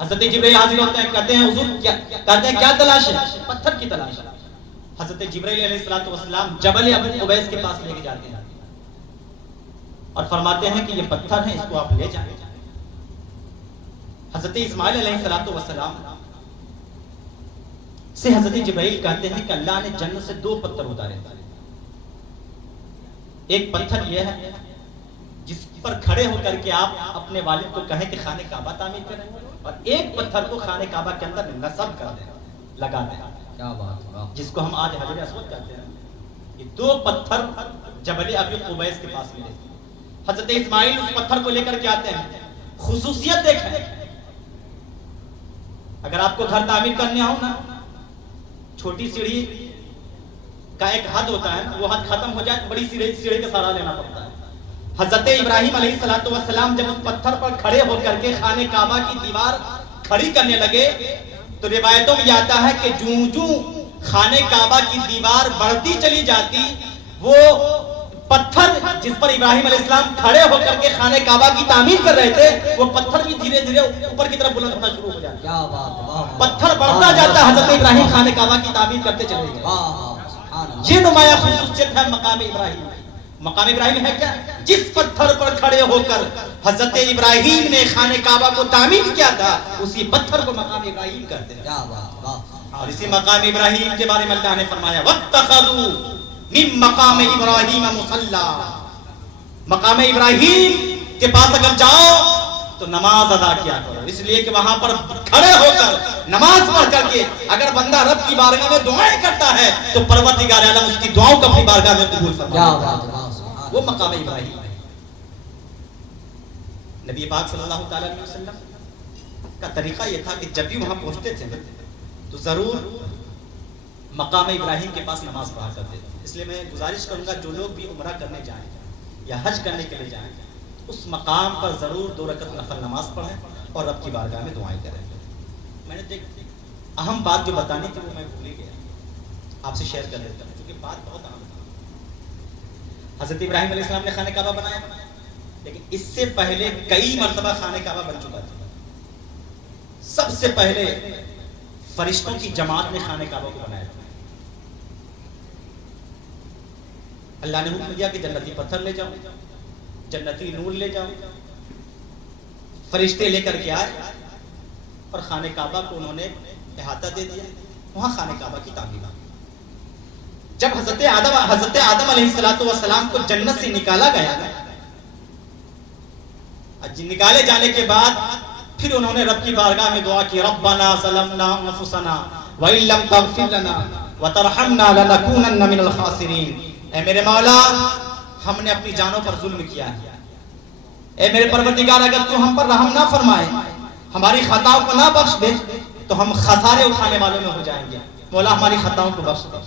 حضرت جبرائیل حاضر ہوتے ہیں، کہتے ہیں حضور کیا تلاش ہے؟ پتھر کی تلاش ہے۔ حضرت جبرائیل علیہ السلام جبل ابو قبیس کے پاس لے کے جاتے ہیں اور فرماتے ہیں کہ یہ پتھر ہے، اس کو آپ لے جائیں۔ حضرت اسماعیل علیہ السلام سے حضرت جبرائیل کہتے ہیں کہ اللہ نے جنت سے 2 پتھر اتارے۔ ایک پتھر یہ ہے جس پر کھڑے ہو کر کے آپ اپنے والد کو کہیں کہ خانہ کعبہ تعمیر کریں، اور ایک پتھر کو خانہ کعبہ کے اندر نصب کر دیں، لگا دیں، کیا بات ہے، جس کو ہم آج حجر اسود کہتے ہیں۔ یہ 2 پتھر جبل ابی قبیس کے پاس ملے۔ حضرت اسماعیل اس پتھر کو لے کر کے آتے ہیں۔ خصوصیت دیکھیں، اگر آپ کو گھر تعمیر کرنے ہو نا، چھوٹی سیڑھی کا ایک حد ہوتا ہے، وہ حد ختم ہو جائے بڑی سیڑھی کا سہارا لینا پڑتا ہے۔ حضرت ابراہیم علیہ السلام جب اس پتھر پر کھڑے ہو کر کے خانہ کعبہ کی دیوار کھڑی کرنے لگے تو روایتوں میں آتا ہے کہ جوں خانہ کعبہ کی دیوار بڑھتی چلی جاتی، وہ پتھر جس پر ابراہیم علیہ السلام کھڑے ہو کر کے خانہ کعبہ کی تعمیر کر رہے تھے، وہ پتھر بھی دھیرے دھیرے اوپر کی طرف بلند ہونا شروع ہو جاتا۔ کیا بات ہے، پتھر بڑھتا جاتا، حضرت ابراہیم خانہ کعبہ کی تعمیر کرتے چلے گئے۔ یہ نمایاں خصوصیت ہے مقام ابراہیم۔ مقام ابراہیم ہے کیا؟ جس پتھر پر کھڑے ہو کر حضرت ابراہیم نے خانہ کعبہ کو تعمیر کیا تھا، اسی پتھر کو مقام ابراہیم کہتے ہیں۔ اور اسی مقام ابراہیم کے بارے میں اللہ نے فرمایا وَاتَّخَذُوا مِن مَقَامِ إِبْرَاهِيمَ مُصَلًّى، مقام ابراہیم کے پاس اگر جاؤ تو نماز ادا کیا کرو، اس لیے کہ وہاں پر کھڑے ہو کر نماز پڑھ کر کے اگر بندہ رب کی بارگاہ میں دعائیں کرتا ہے تو پروردگار عالم اس کی دعاؤں کو اپنی بارگاہ میں قبول فرماتا ہے۔ وہ مقام ابراہیم ہے۔ نبی پاک صلی اللہ تعالی علیہ وسلم کا طریقہ یہ تھا کہ جب بھی وہاں پہنچتے تھے تو ضرور مقام ابراہیم کے پاس نماز پڑھا کرتے تھے۔ اس لیے میں گزارش کروں گا جو لوگ بھی عمرہ کرنے جائیں یا حج کرنے کے لیے جائیں، اس مقام پر ضرور 2 رکعت نفل نماز پڑھیں اور رب کی بارگاہ میں دعائیں کریں۔ میں نے اہم بات جو بتانی تھی وہ میں بھول ہی گیا، آپ سے شیئر کر دیتا ہوں کیونکہ بات بہت اہم ہے۔ حضرت ابراہیم علیہ السلام نے خانہ کعبہ بنایا، لیکن اس سے پہلے کئی مرتبہ خانہ کعبہ بن چکا تھا۔ سب سے پہلے فرشتوں کی جماعت نے خانہ کعبہ کو بنایا تھا۔ اللہ نے حکم دیا کہ جنتی پتھر لے جاؤ، جنتی نور لے جاؤ۔ فرشتے لے کر کے آئے اور خانہ کعبہ کو انہوں نے احاطہ دے دیا، وہاں خانہ کعبہ کی تعمیر۔ جب حضرت آدم علیہ السلام کو جنت سے نکالا گیا، نکالے جانے کے بعد پھر انہوں نے رب کی بارگاہ میں دعا کی، ربنا ظلمنا انفسنا وان لم تغفر لنا وترحمنا لنکونن من الخاسرین۔ اے میرے مولا، ہم نے اپنی جانوں پر ظلم کیا ہے، اے میرے پروردگار اگر تو ہم پر رحم نہ فرمائے، ہماری خطاؤں کو نہ بخش دے تو ہم خسارے اٹھانے والوں میں ہو جائیں گے، مولا ہماری خطاؤں کو بخش دے۔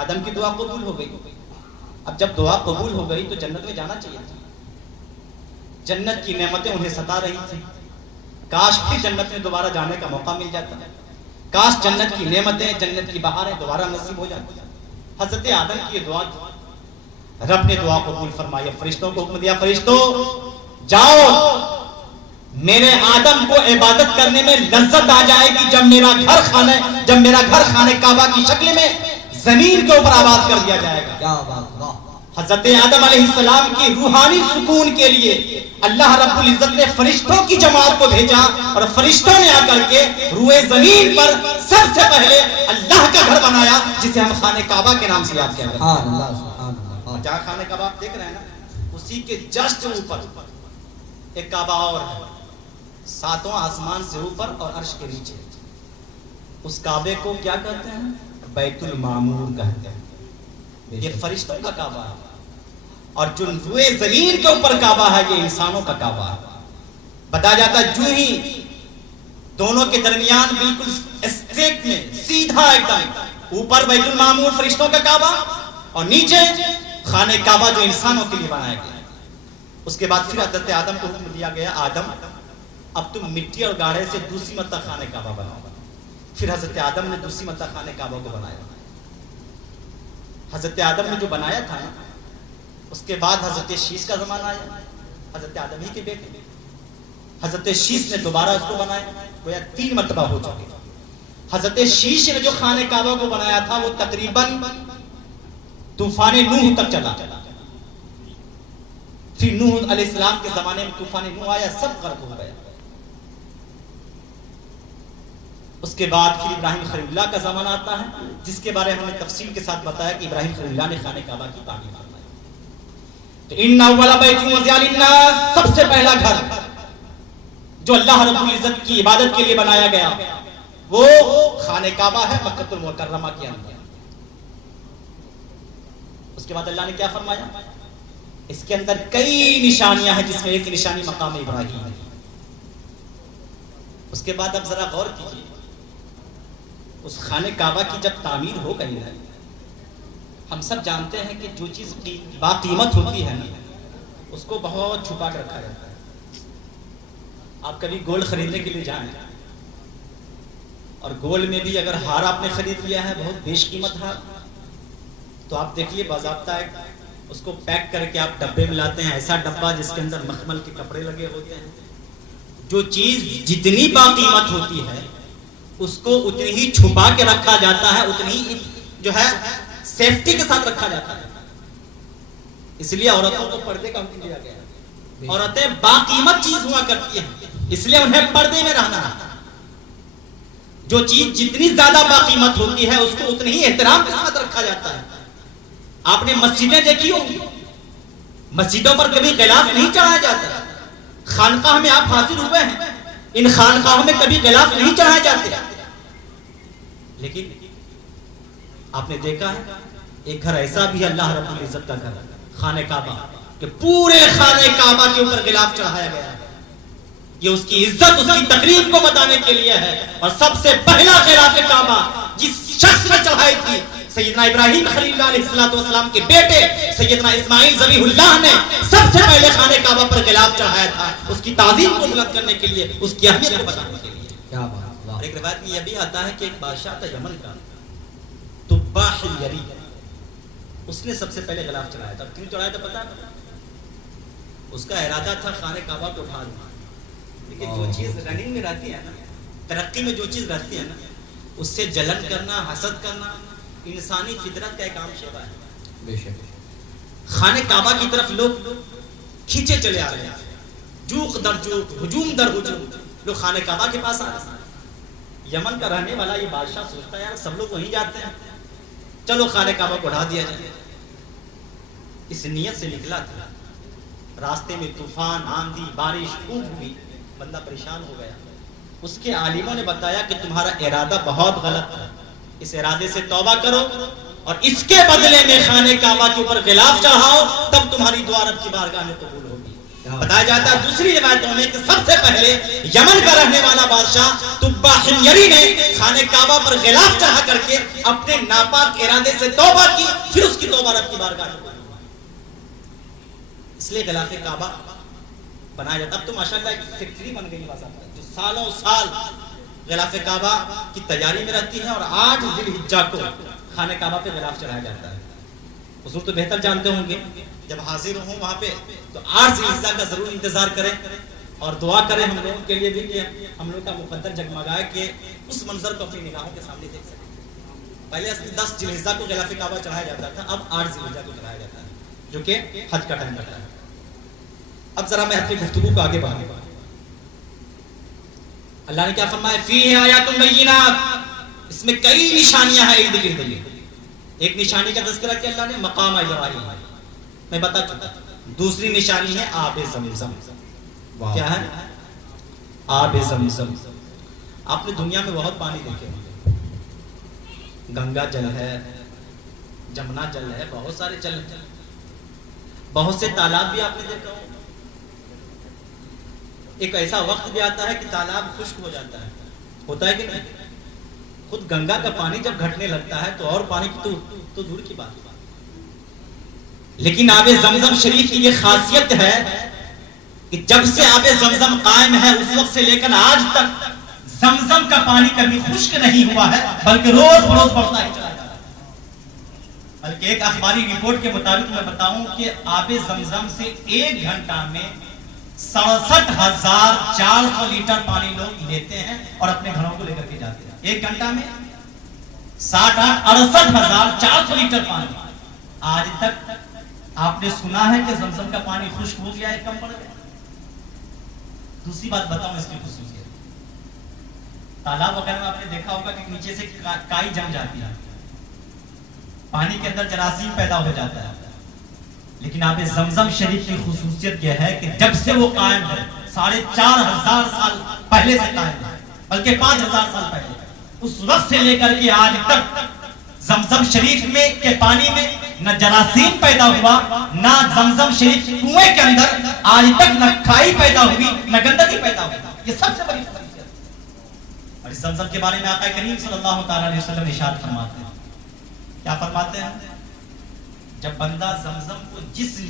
آدم کی دعا قبول ہو گئی۔ اب جب دعا قبول ہو گئی تو جنت میں جانا چاہیے تھا۔ جنت کی نعمتیں انہیں ستا رہی تھیں، کاش بھی جنت میں دوبارہ جانے کا موقع مل جاتا، کاش جنت کی نعمتیں، جنت کی بہاریں دوبارہ نصیب ہو جاتی۔ حضرت آدم کی یہ دعا تھی، رب نے دعا قبول فرمائی۔ فرشتوں کو حکم دیا، فرشتوں جاؤ، میرے آدم کو عبادت کرنے میں لذت آ جائے گی جب میرا گھر خانہ کعبہ کی شکل میں زمین کے اوپر آباد کر دیا جائے گا۔ حضرت آدم علیہ السلام کی روحانی سکون کے لیے اللہ رب العزت نے فرشتوں کی جماعت کو بھیجا، اور فرشتوں نے آ کر کے روئے زمین پر سب سے پہلے اللہ کا گھر بنایا، جسے ہم خانہ کعبہ کے نام سے یاد کرتے ہیں۔ جہاں خانہ کعبہ آپ دیکھ رہے ہیں نا، اسی کے جسٹ اوپر ایک کعبہ اور ہے، 7واں آسمان سے اوپر اور عرش کے نیچے۔ اس کعبے کو کیا کہتے ہیں؟ بیت المعمور کہتے ہیں۔ یہ فرشتوں کا کعبہ ہے، اور جو روئے زمین کے اوپر کعبہ ہے یہ انسانوں کا کعبہ ہے۔ بتایا جاتا ہے جو ہی دونوں کے درمیان بالکل اسٹریٹ میں سیدھا ایک دم اوپر بیت المعمور فرشتوں کا کعبہ اور نیچے خانہ کعبہ جو انسانوں کے لیے بنایا گیا۔ اس کے بعد پھر حضرت آدم کو حکم دیا گیا، آدم اب تم مٹی اور گاڑے سے دوسری مرتبہ خانہ کعبہ بناؤ۔ پھر حضرت آدم نے دوسری مرتبہ خانہ کعبہ کو بنایا۔ حضرت آدم نے جو بنایا تھا اس کے بعد حضرت شیش کا زمانہ آیا، حضرت آدم ہی کے بیٹے، حضرت شیش نے دوبارہ اس کو بنایا، گویا 3 مرتبہ ہو چکے۔ حضرت شیش نے جو خانہ کعبہ کو بنایا تھا وہ تقریباً طوفان نوح تک چلا، پھر نوح علیہ السلام کے زمانے میں طوفان نوح آیا، سب غرق ہو گیا۔ اس کے بعد پھر ابراہیم خلیل اللہ کا زمانہ آتا ہے، جس کے بارے میں ہم نے تفصیل کے ساتھ بتایا کہ ابراہیم خلیل اللہ نے خانہ کعبہ کی تعمیر فرمائی۔ تو ان اول بیت وضع للناس، سب سے پہلا گھر جو اللہ رب العزت کی عبادت کے لیے بنایا گیا وہ خانہ کعبہ ہے مکہ المکرمہ کے اندر۔ اس کے بعد اللہ نے کیا فرمایا؟ اس کے اندر کئی نشانیاں ہیں، جس میں ایک نشانی مقام ابراہیم ہے۔ اس کے بعد اب ذرا غور کیجیے، اس خانہ کعبہ کی جب تعمیر ہو گئی ہے، ہم سب جانتے ہیں کہ جو چیز باقیمت ہوتی ہے نا اس کو بہت چھپا کر رکھا جاتا ہے۔ آپ کبھی گولڈ خریدنے کے لیے جائیں اور گولڈ میں بھی اگر ہار آپ نے خرید لیا ہے بہت بیش قیمت ہار، تو آپ دیکھیے باضابطہ اس کو پیک کر کے آپ ڈبے میں لاتے ہیں، ایسا ڈبہ جس کے اندر مخمل کے کپڑے لگے ہوتے ہیں۔ جو چیز جتنی باقیمت ہوتی ہے اس کو اتنی ہی چھپا کے رکھا جاتا ہے، اتنی ہی جو ہے سیفٹی کے ساتھ رکھا جاتا ہے۔ اس لیے عورتوں کو پردے کا حکم دیا گیا ہے۔ عورتیں باقیمت چیز ہوا کرتی ہیں، اس لیے انہیں پردے میں رہنا ہے۔ جو چیز جتنی زیادہ باقیمت ہوتی ہے اس کو اتنی ہی احترام کے ساتھ رکھا جاتا ہے۔ آپ نے مسجدیں دیکھی ہوں گی، مسجدوں پر کبھی غلاف نہیں چڑھایا جاتا۔ خانقاہ میں آپ حاضر ہوئے ہیں، ان خانقاہوں میں کبھی غلاف نہیں چڑھائے جاتے، لیکن آپ نے دیکھا ہے ایک گھر ایسا بھی ہے اللہ رب العزت کا گھر خانہ کعبہ کہ پورے خانہ کعبہ کے اوپر غلاف چڑھایا گیا ہے۔ یہ اس کی عزت، اس کی تقریب کو بتانے کے لیے ہے۔ اور سب سے پہلا غلاف کعبہ جس شخص نے چڑھائی تھی سیدنا ابراہیم خلیل اللہ علیہ السلام کے بیٹے سیدنا اسماعیل ذبیح اللہ نے سب سے پہلے خانہ کعبہ پر غلاف چڑھایا تھا، اس کی تعظیم کو بلند کرنے کے لیے، اس کی اہمیت کو بتانے کے لیے۔ کیا بات ہے۔ اور ایک روایت میں یہ بھی آتا ہے کہ ایک بادشاہ تھا یمن کا، طباح الیری، اس نے سب سے پہلے غلاف چڑھایا تھا۔ کیوں چڑھایا تھا پتہ ہے؟ اس کا ارادہ تھا خانہ کعبہ کو اٹھا دیں، لیکن جو چیز رننگ میں رہتی ہے نا، ترقی میں جو چیز رہتی ہے نا، اس سے جلن کرنا، حسد کرنا انسانی فطرت کا ایک عام شیوا ہے۔ بے شک خانہ کعبہ کی طرف لوگ کھینچے چلے آ رہے ہیں، جوق در جوق، ہجوم در ہجوم، لوگ خانہ کعبہ کے پاس آ رہے ہیں۔ یمن کا رہنے والا یہ بادشاہ سوچتا ہے یار سب لوگ وہیں جاتے ہیں، چلو خانہ کعبہ کو اٹھا دیا جائے۔ اس نیت سے نکلا تھا، راستے میں طوفان، آندھی، بارش خوب ہوئی، بندہ پریشان ہو گیا۔ اس کے عالموں نے بتایا کہ تمہارا ارادہ بہت غلط ہے، اس ارادے سے توبہ کرو اور اس کے بدلے میں خانہ کعبہ کے اوپر غلاف چڑھاؤ، تب تمہاری دعا رب کی بارگاہ میں قبول ہوگی۔ بتایا جاتا ہے دوسری روایتوں میں کہ سب سے پہلے یمن کا رہنے والا بادشاہ طباح حميري نے خانہ کعبہ پر غلاف چڑھا کر کے اپنے ناپاک ارادے سے توبہ کی، پھر اس کی توبہ رب کی بارگاہ میں قبول ہوئی۔ اس لیے غلاف کعبہ بنایا جاتا۔ اب تو ماشاءاللہ ایک فیکٹری بن گئی جو سالوں سال غلاف کعبہ کی تیاری میں رہتی ہے، اور 8 ذی الحجہ کو خانہ کعبہ پہ غلاف چڑھایا جاتا ہے۔ حضور تو بہتر جانتے ہوں گے، جب حاضر ہوں وہاں پہ تو 8 ذی الحجہ کا ضرور انتظار کریں اور دعا کریں ہم لوگوں کے لیے بھی کہ ہم لوگ کا مقدر جگمگائے کہ اس منظر کو اپنی نگاہوں کے سامنے دیکھ سکیں۔ پہلے 10 ذی الحجہ کو غلاف کعبہ چڑھایا جاتا تھا، اب 8 ذی الحجہ کو چڑھایا جاتا ہے، جو کہ حج کا ٹائم رہتا ہے۔ اب ذرا میں اپنی گفتگو کو آگے بڑھاؤں۔ اللہ نے کیا فرمایا؟ فیہ آیات بینات، اس میں کئی نشانیاں ہیں ارد گرد۔ ایک نشانی کا تذکرہ کیا اللہ نے مقام ابراہیم، میں بتا چکا۔ دوسری نشانی ہے آب زمزم۔ کیا ہے؟ آب زمزم۔ آپ نے دنیا میں بہت پانی دیکھے ہوں، گنگا جل ہے، جمنا جل ہے، بہت سارے جل ہیں، بہت سے تالاب بھی آپ نے دیکھا ہوں۔ ایک ایسا وقت بھی آتا ہے کہ تالاب خشک ہو جاتا ہے، ہوتا ہے کہ نہیں؟ خود گنگا کا پانی جب گھٹنے لگتا ہے تو اور پانی کی تو دور کی بات، لیکن آب زمزم شریف کی یہ خاصیت ہے کہ جب سے آب زمزم قائم ہے اس وقت سے لے کر آج تک زمزم کا پانی کبھی خشک نہیں ہوا ہے، بلکہ روز بروز بڑھتا ہی چلا جاتا ہے۔ بلکہ ایک اخباری رپورٹ کے مطابق میں بتاؤں کہ آب زمزم سے 1 گھنٹہ میں 67,400 لیٹر پانی لوگ لیتے ہیں اور اپنے گھروں کو لے کر کے جاتے ہیں. ایک گھنٹہ میں 68,400 لیٹر پانی. آج تک آپ نے سنا ہے کہ زمزم کا پانی خشک ہو گیا ہے, کم پڑ گیا؟ دوسری بات بتاؤں اس کی خصوصیت. تالاب وغیرہ میں آپ نے دیکھا ہوگا کہ نیچے سے کائی جم جاتی ہے, پانی کے اندر جراثیم پیدا ہو جاتا ہے. لیکن آپ زمزم شریف کی خصوصیت یہ ہے کہ جب سے وہ قائم ہے, 4,500 سال پہلے سے قائم ہے, بلکہ 5,000 سال پہلے, اس وقت سے لے کر کے آج تک زمزم شریف میں کے پانی میں نہ جراثیم پیدا ہوا, نہ زمزم شریف کنویں کے اندر آج تک نہ کھائی پیدا ہوئی, نہ گندگی پیدا ہوئی. یہ سب سے بڑی خصوصیت. اور اس زمزم کے بارے میں آقا کریم صلی اللہ تعالی علیہ وسلم ارشاد فرماتے ہیں. کیا فرماتے ہیں؟ جب بندہ زمزم کو جس